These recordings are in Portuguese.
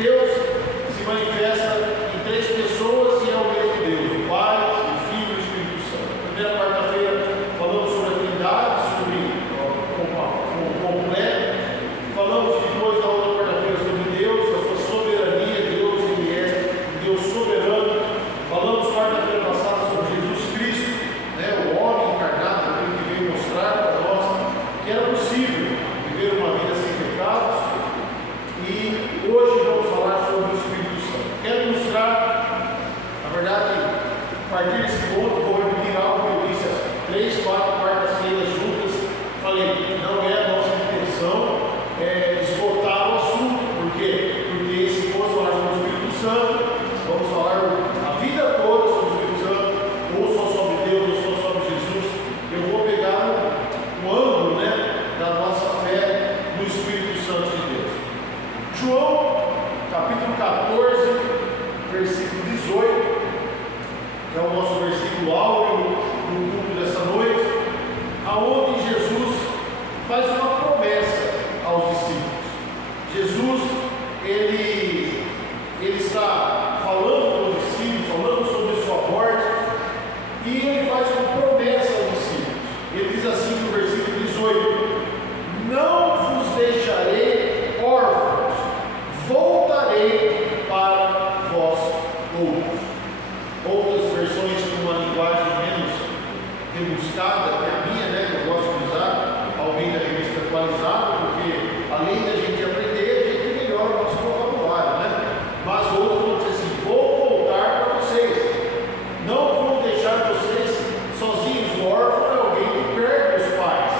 Deus se manifesta em três pessoas e é o mesmo Deus, o Pai, o Filho e o Espírito Santo. Na primeira quarta-feira falamos sobre a Trindade, sobre o completo. Falamos depois da outra quarta-feira sobre Deus, a sua soberania. Deus, Ele é Deus soberano. Falamos quarta-feira passada sobre Jesus Cristo, o homem encarnado, aquele que veio mostrar para nós que era possível viver uma vida sem pecados. E hoje vamos falar sobre o Espírito Santo. Quero ilustrar, na verdade, a partir desse ponto, vou repetir algo que eu disse às 3, 4 quartas-feiras juntas. Falei, não é a nossa intenção esgotar o assunto. Por quê? Porque se for falar sobre o Espírito Santo, vamos falar a vida toda sobre o Espírito Santo, ou só sobre Deus, ou só sobre Jesus. Eu vou pegar o ângulo da nossa fé no Espírito Santo de Deus. João, capítulo 14, versículo 18, que é o nosso versículo áureo do culto dessa noite, aonde Jesus faz uma promessa aos discípulos. Jesus, ele está falando com os discípulos, falando sobre sua morte, e ele faz uma promessa aos discípulos. Ele diz assim no versículo 18: não vos deixarei órfãos, voltarei para vós outros. Outras versões com uma linguagem menos rebuscada, que a minha, que eu gosto de usar, alguém da revista atualizada, porque além da gente aprender, a gente melhora o nosso vocabulário, Mas outros vão dizer assim: vou voltar para vocês, não vou deixar vocês sozinhos. O órfão é alguém que perde os pais,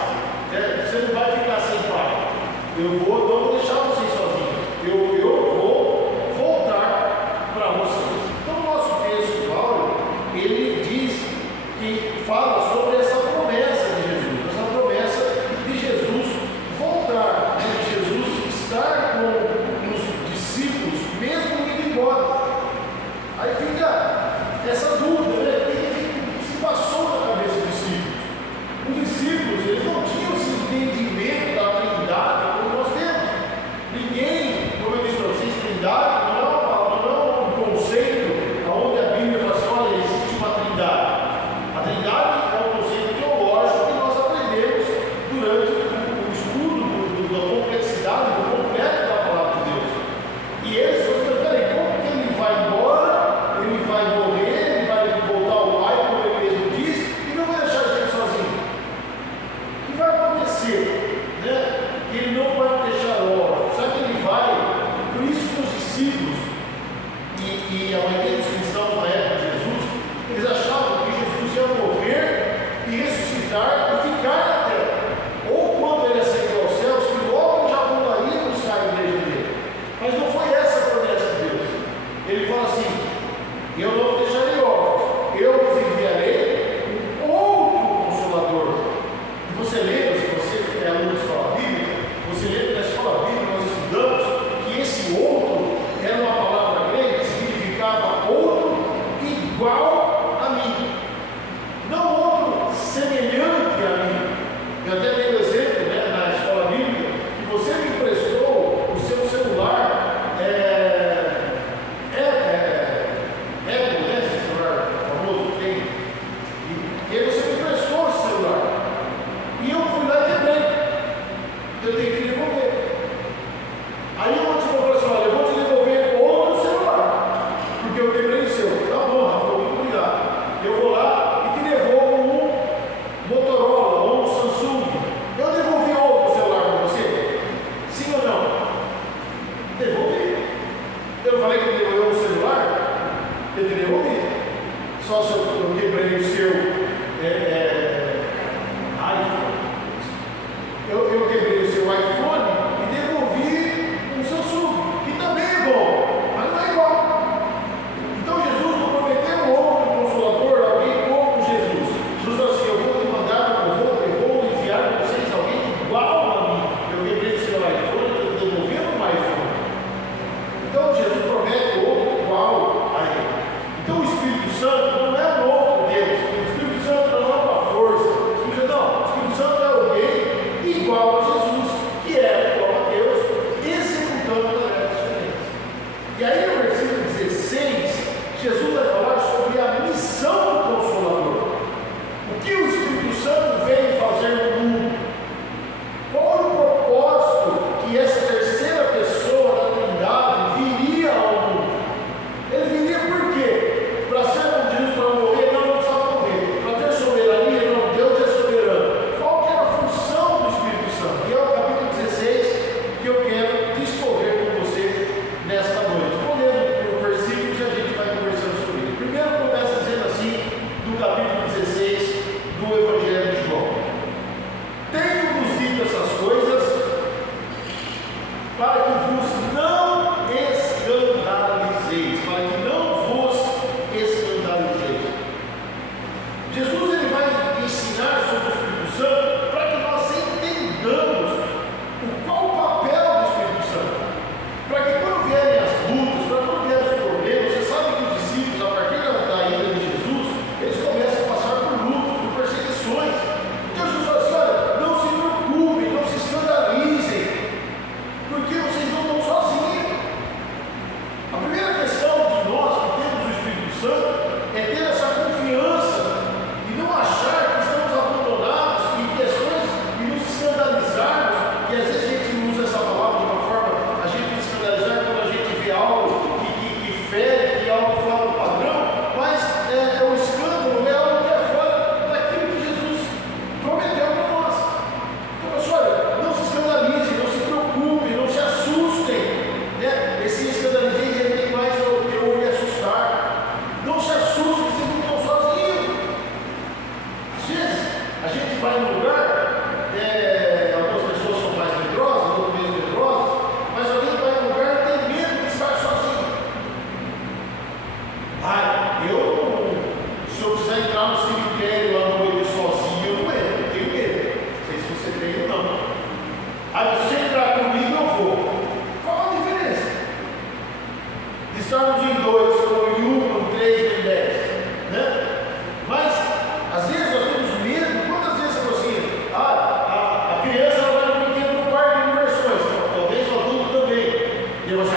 Você não vai ficar sem pai. Não vou deixar vocês sozinhos. Eu vou voltar para vocês. Então, o nosso texto, Paulo, ele diz que fala sobre essa promessa de Jesus voltar, de Jesus estar com os discípulos, mesmo indo embora. Aí fica essa dúvida, que se passou na cabeça dos discípulos. Os discípulos, eles não tinham esse entendimento da Trindade como nós temos. Ninguém, como eu disse para vocês, Trindade não é um conceito onde a Bíblia fala assim: olha, existe uma Trindade. A Trindade é um conceito teológico que nós aprendemos durante o estudo da complexidade, do completo da palavra de Deus. E eles estão dizendo: peraí, como que ele vai embora, ele vai morrer, ele vai voltar ao Pai, como ele mesmo diz, e não vai deixar a gente sozinho? O que vai acontecer? Ele não vai deixar órfão. Sabe que ele vai? Por isso que os discípulos e a maioria dos cristãos na época de Jesus, eles achavam que Jesus ia morrer e ressuscitar e ficar na terra. Ou quando ele ascendeu aos céus, que logo já voltaria a buscar a igreja dele. Mas não foi essa a promessa de Deus. Ele fala assim: eu não vos deixarei órfãos, eu vos enviarei um outro Consolador. E você lembra, se você é aluno de escola bíblica, você lembra que na escola bíblica nós estudamos que esse outro era uma palavra grega que significava outro igual a mim, não outro semelhante a mim. Eu até dei um exemplo na escola bíblica, que você me emprestou o seu celular, esse celular famoso que tem, e aí você me emprestou esse celular, e eu fui lá e quebrei, eu tenho que devolver. Aí o outro falou assim: olha, eu vou te devolver outro celular, porque eu quebrei o seu. Tá bom, Rafa, muito obrigado. Eu vou lá e te devolvo um Motorola ou um Samsung. Eu devolvi outro celular para você? Sim ou não? Devolvi. Eu falei que eu devolvi um celular? Eu te devolvi. Só se eu quebrei o seu iPhone. Eu quebrei o seu iPhone e devolvi um Samsung, que também é bom, mas não é igual. Então Jesus não prometeu outro Consolador, alguém como Jesus. Jesus falou assim: eu vou te mandar, eu vou enviar para vocês alguém igual a mim. Eu quebrei o seu iPhone, eu devolvi um iPhone. Então Jesus promete outro igual a ele. Então o Espírito Santo não é um outro Deus. O Espírito Santo não é uma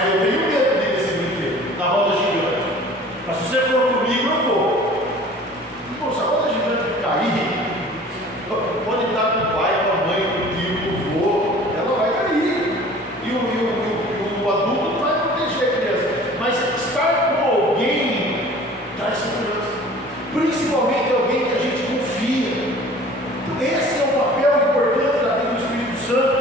eu tenho medo desse brinquedo, na roda gigante. Mas se você for comigo, eu vou. Pô, se a roda gigante cair, pode estar com o pai, com a mãe, com o tio, com o vô, ela vai cair. E o adulto não vai proteger a criança. Mas estar com alguém traz segurança. Principalmente alguém que a gente confia. Então, esse é o papel importante da vida do Espírito Santo.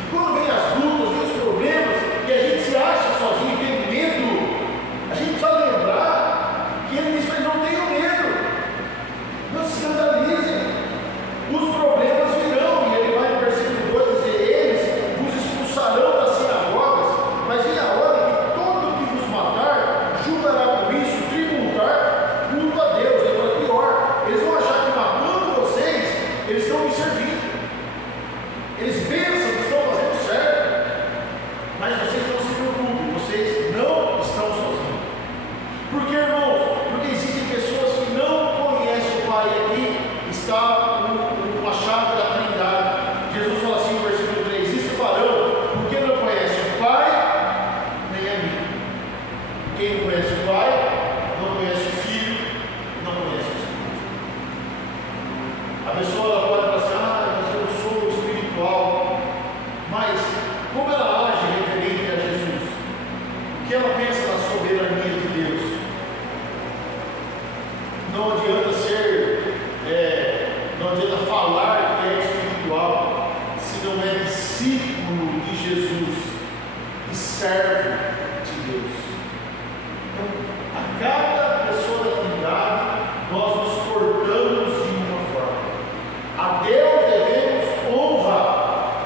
E quando vem as lutas, vem os problemas, e a gente se acha sozinho, tem medo, a gente precisa lembrar que ele diz para ele: não tenham medo, não se escandalizem. Os problemas virão, e ele vai no versículo 2 dizer: eles vos expulsarão das sinagogas, mas vem a hora que todo que vos matar julgará por isso, tributar junto a Deus. Ele fala: pior, eles vão achar que matando vocês, eles estão me servindo. Eles pensam que estão fazendo certo, mas vocês não se preocupem, vocês não estão sozinhos. Por que, irmãos? Porque existem pessoas que não conhecem o Pai. Aqui está uma chave da Trindade. Jesus fala assim no versículo 3: isso farão porque não conhecem o Pai nem a mim. Quem não conhece o Pai, não conhece o Filho, não conhece o Espírito. A pessoa ela pode falar assim: ah, mas eu sou espiritual. Mas como ela age referente a Jesus? O que ela pensa na soberania de Deus? Não adianta não adianta falar que é espiritual se não é discípulo de Jesus e servo de Deus. Então, a cada pessoa da Trindade, nós nos portamos de uma forma. A Deus devemos honrar,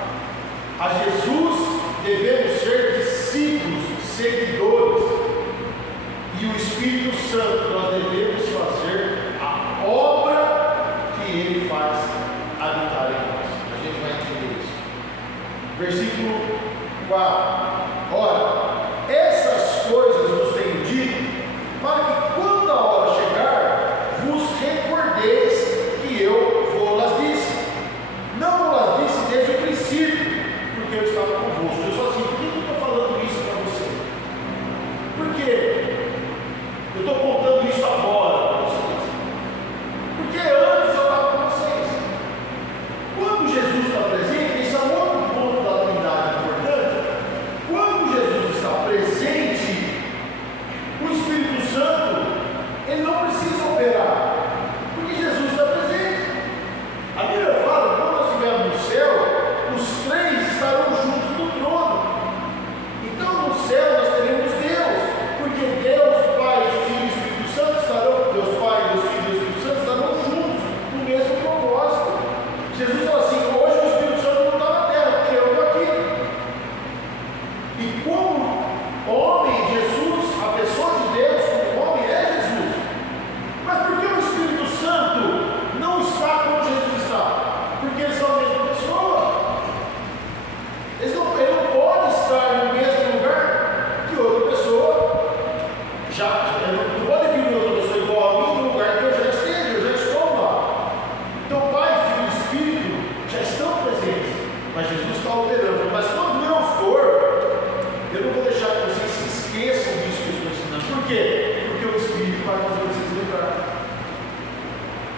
a Jesus devemos ser discípulos, seguidores, e o Espírito Santo nós devemos fazer a obra que Ele faz habitar em nós. A gente vai entender isso. Versículo 4: ora, essas coisas vos tenho dito, para que quando a hora chegar, vos recordeis que eu vou-las disse. Não vou-las disse desde o princípio, porque eu estava convosco. Eu sou assim: por que eu estou falando isso para você? Por quê? Eu estou contando isso agora para vocês, porque antes eu estava com vocês. Quando Jesus está presente, esse é um outro ponto da Trindade importante. Quando Jesus está presente, o Espírito Santo, ele não precisa operar, porque Jesus está presente. A Bíblia fala que quando nós estivermos no céu, os três estarão juntos no trono. Então no céu nós teremos Deus, porque Deus, Pai, Filho e Espírito Santo estarão, Deus Pai, Deus Filho e Espírito Santo estarão juntos no mesmo propósito. Jesus fala assim: hoje o Espírito Santo não está na terra, porque eu estou aqui. E como homem, Jesus, a pessoa de Deus como homem é Jesus. Mas por que o Espírito Santo não está como Jesus está? Porque eles são a mesma pessoa. Ele não pode estar no mesmo lugar que outra pessoa. Não pode vir outra pessoa igual a mim no lugar que eu já esteja, eu já estou lá. Então Pai, Filho e Espírito já estão presentes, mas Jesus está operando. Mas quando eu for, eu não vou deixar que vocês se esqueçam disso que eu estou ensinando. Por quê? Porque o Espírito vai fazer vocês lembrarem.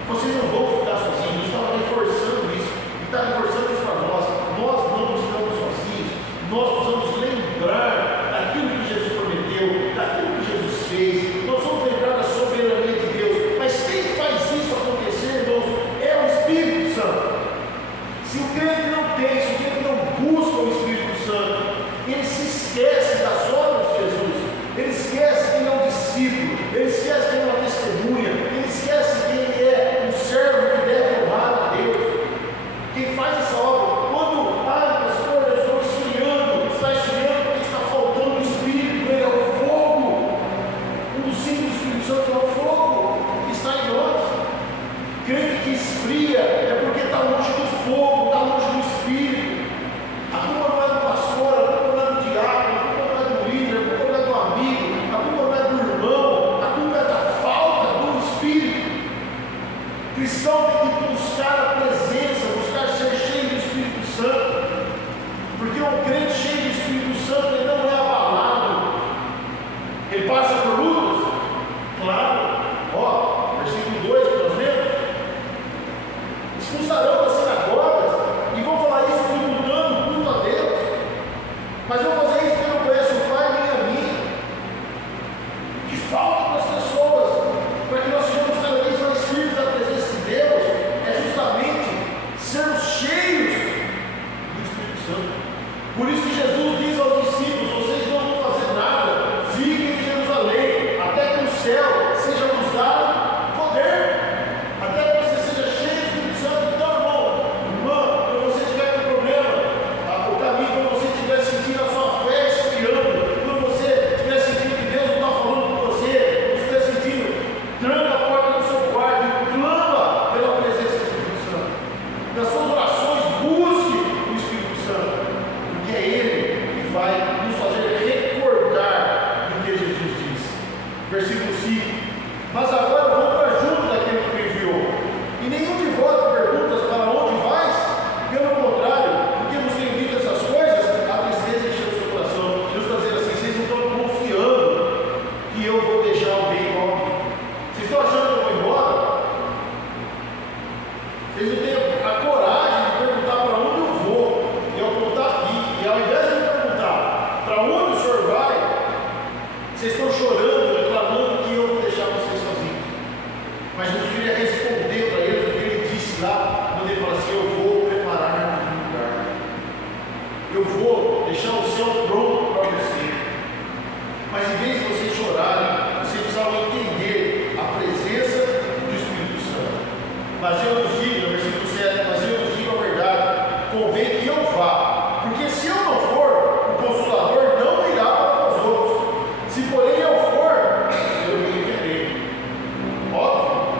Vocês não vão ficar sozinhos. Eu estava reforçando isso, e está reforçando isso para nós. Nós não estamos sozinhos. Nós precisamos lembrar daquilo que Jesus prometeu, daquilo que Jesus fez. Nós vamos lembrar da soberania de Deus. Mas quem faz isso acontecer, irmãos, é o Espírito Santo. Se o crente não tem, se o crente não busca o Espírito Santo, ele se esquece das obras de Jesus, ele esquece que ele é um discípulo, ele esquece que ele é uma testemunha, ele esquece que ele é um servo que deve honrar a Deus. Quem faz Ele passa por lutas? Claro. Ó, versículo 2, pelo menos. Expulsarão das sinagogas e vão falar isso tributando culto a Deus. Mas vão fazer isso porque não conhecem o Pai nem a mim. Que falta para as pessoas, para que nós sejamos cada vez mais firmes na presença de Deus, é justamente sermos cheios do Espírito Santo. Por isso que Jesus diz aos discípulos: vocês não vão fazer nada, fiquem em Jerusalém, até que o céu seja nos dado poder, até que você seja cheio do Espírito Santo. Então, irmão, quando você tiver com problema, o caminho, quando você estiver sentindo a sua fé esfriando, quando você estiver sentindo que Deus não está falando com você, quando você estiver sentindo, tranca a porta do seu quarto e clama pela presença do Espírito Santo. Nas suas orações, busque o Espírito Santo, porque é Ele que vai nos fazer recordar do que Jesus disse. Versículo 5: mas agora vou para junto daquele que me enviou, e nenhum de vós perguntas: para onde vais? Pelo contrário, porque vos tenho dito essas coisas, a tristeza encheu o seu coração. Jesus está dizendo assim: vocês não estão confiando que eu vou deixar alguém igual a mim. Vocês estão achando que eu vou embora? Vocês não têm a coragem de perguntar para onde eu vou. Eu vou estar aqui. E ao invés de perguntar para onde o Senhor vai, vocês estão chorando, reclamando que eu vou deixar vocês sozinhos. Mas Jesus queria responder para eles o que ele disse lá, quando ele falou assim: eu vou preparar um lugar. Eu vou deixar o céu pronto para você. Mas em vez de vocês chorarem, vocês precisavam entender a presença do Espírito Santo. Mas eu vos digo, no versículo 7, mas eu vos digo a verdade, convém que eu vá, porque se eu não for, o Consolador não irá para os outros. Se porém eu for, eu me enviarei. Óbvio,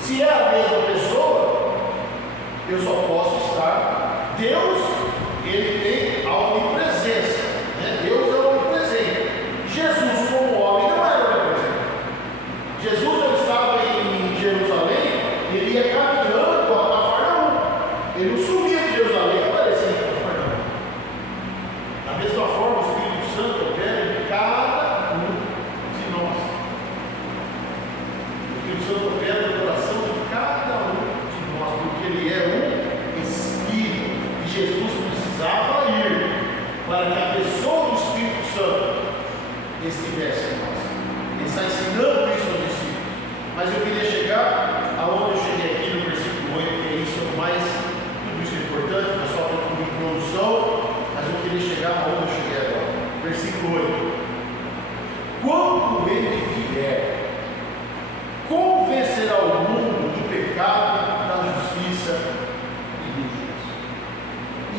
se é a mesma pessoa, eu só posso estar. Deus, ele tem a onipresença, né? Deus é onipresente. Jesus, como homem, não era onipresente. Jesus, ele estava em Jerusalém, ele ia caminhando a Cafarnaum. Ele não sumia de Jerusalém e aparecia em Cafarnaum. Da mesma forma, o Espírito Santo opera em cada um de nós. O Espírito Santo opera no coração de cada um de nós, porque ele é um Espírito. E Jesus precisava ir para que a pessoa do Espírito Santo estivesse em nós. Ele está ensinando isso aos discípulos. Mas eu queria chegar aonde eu cheguei aqui no versículo 8, que é isso mais, tudo isso é importante, mas só para uma introdução, mas eu queria chegar aonde eu cheguei agora. Versículo 8: quando ele vier, convencerá o mundo do pecado, da justiça e do juízo.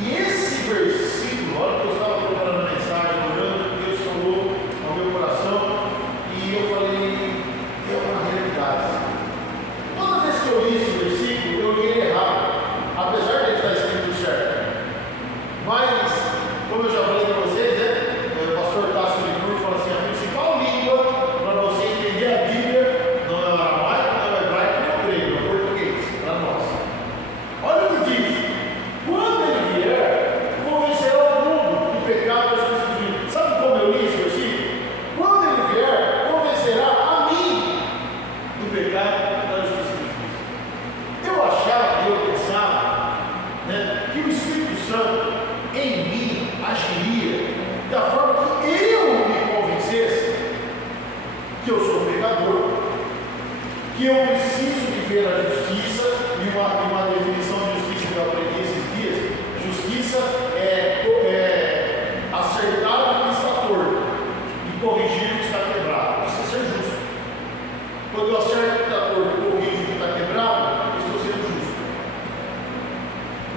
E esse versículo, a hora que eu estava preparando a mensagem, orando, Deus falou ao meu coração, e eu falei: é uma realidade. Toda vez que eu li esse versículo, eu li ele errado, apesar de ele estar escrito certo. Mas, como eu já falei para vocês, né, o pastor Tássio Licurgo falou assim: a principal língua para você entender a Bíblia não é o aramaico, não é o hebraico, não é o grego, é o português, para nós. Olha o que diz: quando ele vier, convencerá o mundo do pecado, da justiça e do juízo. Sabe como eu li esse versículo? Quando ele vier, convencerá a mim do pecado, da justiça e do juízo. Eu achava, eu pensava, né, que o Espírito Santo em mim agiria da forma que eu me convencesse que eu sou pecador, que eu preciso viver a justiça. E uma definição de justiça que eu aprendi esses dias: justiça é acertar o que está torto e corrigir o que está quebrado. Isso é ser justo. Quando eu acerto o que está torto e corrijo o que está quebrado, eu estou sendo justo.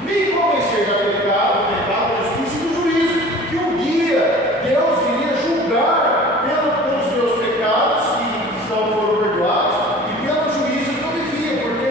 Me convencer da pecado, da justiça e do juízo, que um dia Deus iria julgar pelos meus pecados que foram perdoados e pelo juízo que eu vivia, porque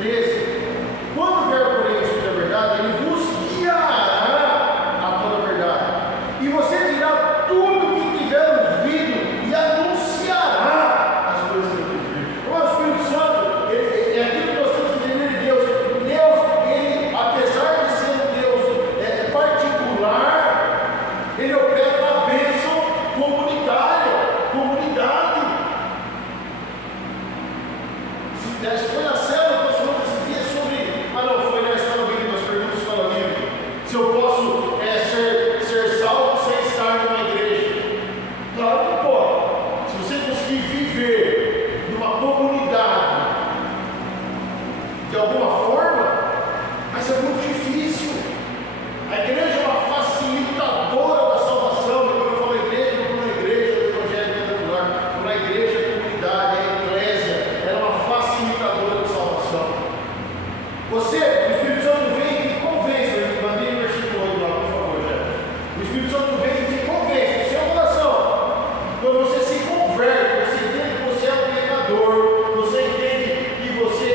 13. Quando vier por ele sobre a verdade, ele vos guiará a toda a verdade. E você dirá tudo o que tiver ouvido e anunciará as coisas que eu vi. O Espírito Santo, é aquilo que nós temos que entender de Deus. Deus, ele, apesar de ser um Deus particular, ele opera na bênção comunitária, comunidade. Se foi na célula, nós falamos esse dia sobre. Não, foi na escola bíblica, nós perguntamos na escola bíblica. Se eu posso ser salvo sem estar numa igreja. Claro que pode. Se você conseguir viver numa comunidade de alguma forma, mas é muito difícil. A igreja é uma facilitadora da salvação. Quando eu falo igreja, eu falo igreja do evangelho quadrangular. Quando a igreja, a comunidade, a eclésia, ela é uma facilitadora da salvação. Você, o Espírito Santo vem e te convence. Mandei o versículo 8 lá, por favor, Jefferson. O Espírito Santo vem e te convence. No seu coração. Quando você se converte, você entende que você é um pecador. Você entende que você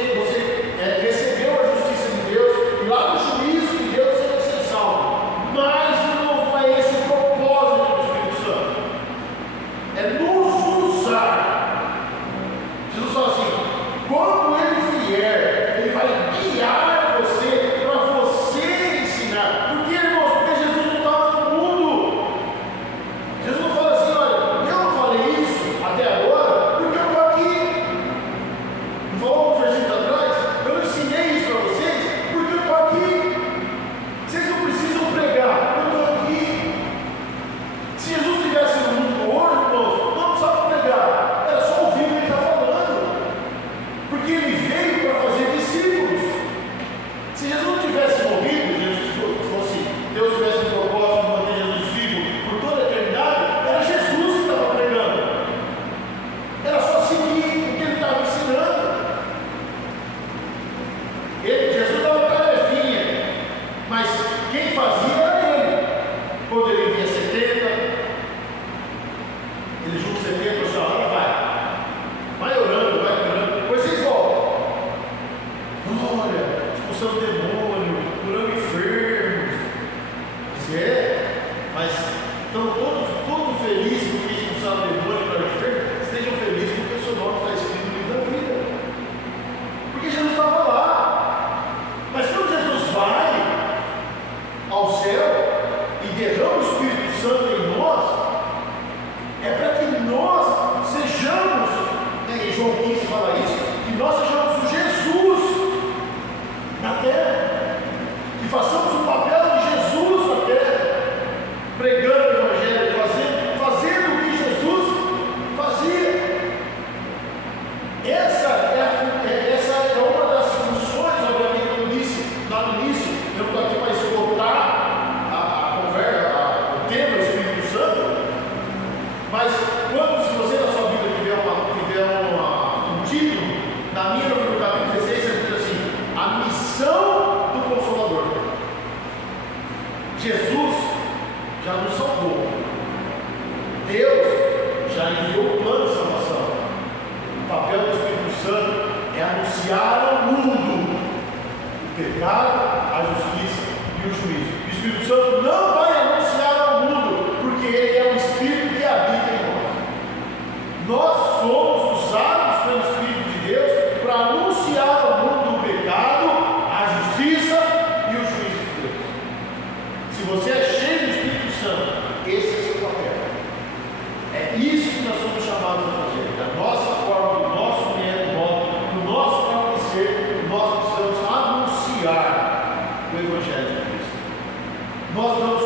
recebeu a justiça de Deus. E lá no juízo de Deus você vai ser salvo. Mas não é esse o propósito do Espírito Santo. É nos usar. Jesus fala assim: quando ele vier, ele vai guiar você para você ensinar. Porque, irmãos, porque Jesus não estava no mundo. Jesus não fala assim: olha, eu não falei isso até agora porque eu estou aqui. Não falou um versículo atrás? Eu não ensinei isso para vocês porque eu estou aqui. Vocês não precisam pregar, eu estou aqui. Se Jesus estivesse no mundo hoje, irmãos, não precisava pregar, era só ouvir o que ele está falando. Porque ele veio para fazer discípulos. Se Jesus não tivesse morrido, Deus tivesse um propósito de manter Jesus vivo por toda a eternidade, era Jesus que estava pregando. Era só seguir o que ele estava ensinando. Jesus dava tarefinha, mas quem fazia era ele. Quando ele via 70, ele junta 70, o senhor vai orando, vai orando, depois vocês voltam. Olha, expulsando demônio, curando enfermos. Mas estão todos felizes porque expulsaram demônio para o enfermo. Estejam felizes porque o seu nome está escrito no livro da vida. Porque Jesus estava lá. Mas quando Jesus vai ao céu e derrama o Espírito Santo em nós, é para que nós sejamos, em João 15 fala isso, que nós sejamos o Jesus na terra, que façamos o papel de Jesus na terra, pregando o Evangelho, fazendo o que Jesus fazia. Essa é uma das funções, obviamente, que eu disse lá no início. Eu não estou aqui para esgotar a conversa, o tema do Espírito Santo, mas se você na sua Bíblia tiver um título, na minha, no capítulo 16, você diz assim: a missão do Consolador. Jesus já nos salvou. Deus já enviou o plano de salvação. O papel do Espírito Santo é anunciar ao mundo o pecado, a justiça e o juízo. O Espírito Santo não vai anunciar ao mundo, porque ele é o Espírito que habita em nós. Nós somos usados pelo Espírito de Deus para anunciar ao mundo o pecado, a justiça e o juízo de Deus. Se você é cheio do Espírito Santo, esse é o seu papel. É isso que nós somos chamados a fazer. Da nossa forma, do nosso modo, do nosso forma de ser, nós precisamos anunciar o Evangelho de Cristo. Nós vamos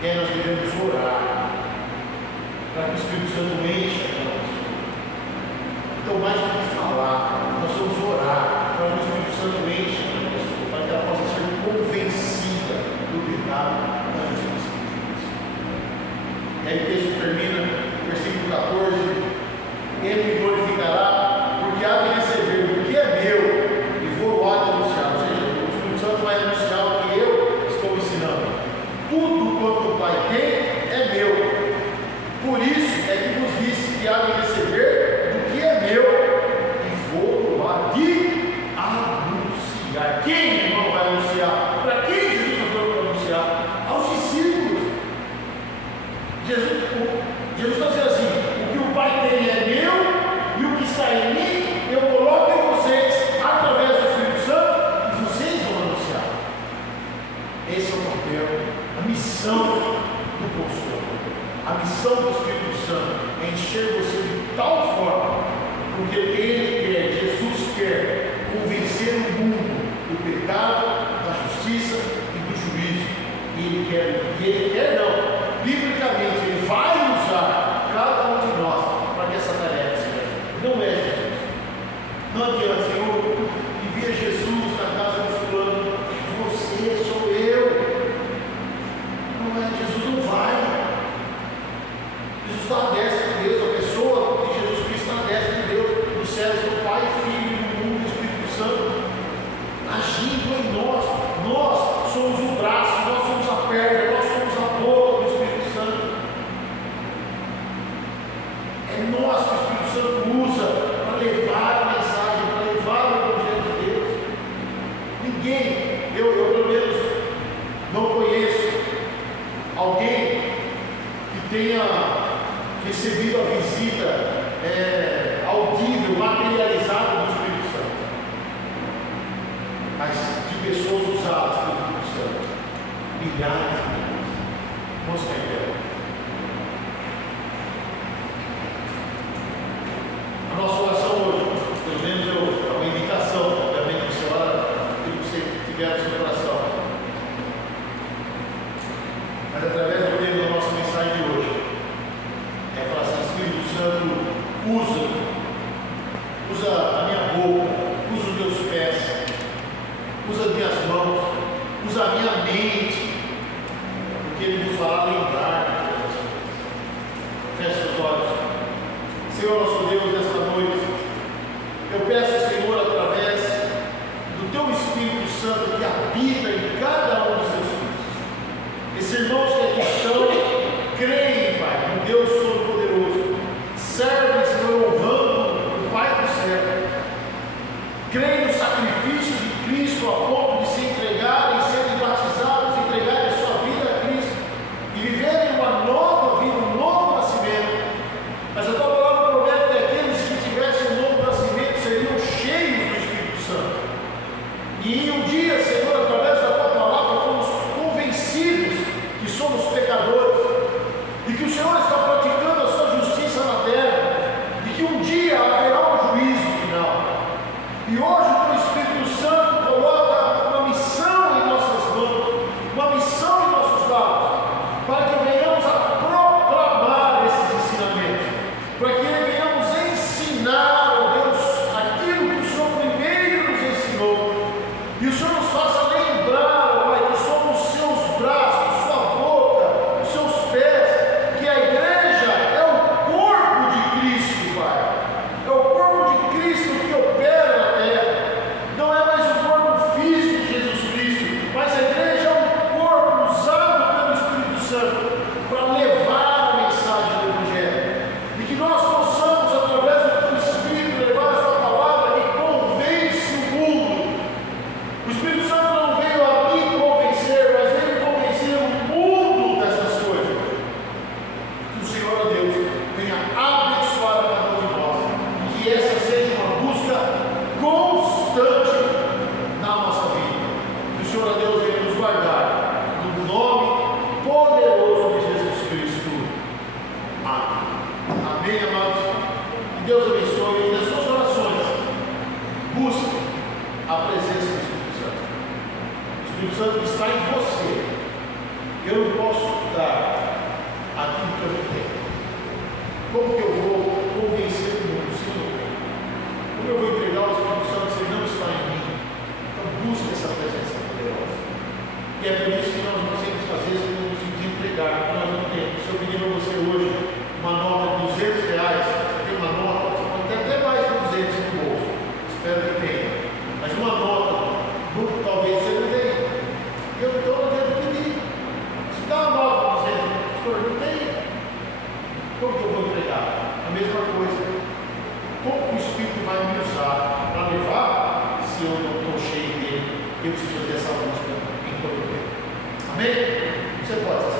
E aí nós devemos orar para que o Espírito Santo encha aquela pessoa. Então, mais do que falar, nós vamos orar para que o Espírito Santo encha aquela pessoa, para que ela possa ser convencida do pecado, da justiça de Deus. E aí o texto termina, versículo 14: Ele me glorificará, porque há de receber o que é meu e vou lá anunciar. Ou seja, o Espírito Santo vai anunciar o que eu estou ensinando. Tudo quanto o Pai tem é meu. Por isso é que vos disse que há de receber do que é meu e vou lá de anunciar. Quem, irmão, vai anunciar? Para quem Jesus falou para anunciar? Aos discípulos. Jesus está dizendo assim: o que o Pai tem é meu, e o que está em mim eu coloco em vocês através do Espírito Santo, e vocês vão anunciar. Esse é o papel, a missão do Consolador. A missão do Espírito Santo é encher você de tal forma, porque Ele quer, Jesus quer convencer o mundo do pecado, da justiça e do juízo. E Ele quer não, biblicamente, Ele vai usar cada um de nós para que essa tarefa seja feita. Não é Jesus. Não adianta, Senhor, e via Jesus na casa do fulano, você sou eu. Não é, Jesus não vai. Jesus está à destra de Deus, a pessoa de Jesus Cristo está à destra de Deus, nos céus do Pai, Filho, do mundo, do Espírito Santo, agindo em nós. Nós somos o braço, nós somos a perna, nós somos a boca do Espírito Santo. É nós que o Espírito Santo usa para levar a mensagem, para levar o Evangelho de Deus. Ninguém, eu pelo menos não conheço alguém que tenha recebido a visita audível, materializada do Espírito Santo, mas de pessoas usadas pelo Espírito Santo, milhares de pessoas. Vamos ficar em pé. A nossa oração hoje, pelo menos é uma indicação, obviamente, do seu aquilo que você tiver no seu coração, mas através do tema da nossa mensagem de hoje, é falar assim: Espírito Santo, usa a minha boca, usa os meus pés, usa as minhas mãos, usa a minha mente, porque Ele nos fará lembrar de todas as coisas. Feche os olhos. Senhor nosso Deus, nesta noite, eu peço, Senhor, através do Teu Espírito Santo que habita em cada um dos Teus filhos, esses irmãos que aqui estão, creem, Pai, no Deus Todo-Poderoso, servem, Senhor, honrando o Pai do céu, creem no sacrifício de Cristo a ponto de se entregarem, serem batizados, entregarem a sua vida a Cristo e viverem uma nova vida, um novo nascimento. Mas a Tua palavra promete que aqueles que tivessem um novo nascimento seriam cheios do Espírito Santo. E um dia, Senhor, através da Tua palavra, fomos convencidos que somos pecadores e que o Senhor está praticando a sua justiça na terra, e que um dia haverá um juízo final. E hoje o Teu Espírito Santo coloca uma missão em nossas mãos, uma missão em nossos lábios, para que venhamos a proclamar esses ensinamentos, para que venhamos ensinar, ó Deus, aquilo que o Senhor primeiro nos ensinou, e o Senhor nos faça lembrar, ó Pai, que somos os Seus braços, Sua boca, os Seus pés, que a igreja é o corpo de Cristo, Pai, é o corpo de Cristo que opera na terra, não é mais o corpo físico de Jesus Cristo, mas a igreja é um corpo usado pelo Espírito Santo para levar a mensagem do Evangelho, e que nós possamos, através do Teu Espírito, levar essa palavra que convence o mundo. O Espírito Santo não veio a mim convencer, mas veio convencer o mundo dessas coisas. Que o Senhor, ó Deus, venha abençoar a cada um de nós, e que essa seja uma busca constante na nossa vida. Que o Senhor, ó Deus, venha nos guardar no nome poderoso de Jesus Cristo. Amém. Amém, amados. Que Deus abençoe. E nas suas orações, busque a presença do Espírito Santo. O Espírito Santo está em você. Eu não posso dar aquilo que eu não tenho. Como que eu vou convencer o mundo? Sim, eu tenho. Como eu vou entregar o Espírito Santo se ele não está em mim? Então busque essa presença poderosa. E é por isso que nós não temos, às vezes, nos entregar, porque nós não temos. Se eu pedir para você hoje uma nota de R$200, você tem uma nota, você pode ter até mais de 200 no bolso. Espero que tenha. Mas uma nota, talvez você não tenha. Eu estou dentro de pedir. Se dá uma nota para você, pastor, não tem. Como que eu vou entregar? A mesma coisa. Como o Espírito vai me usar para levar se eu não estou cheio dele? Eu preciso fazer essa busca em todo o tempo. Amém? Você pode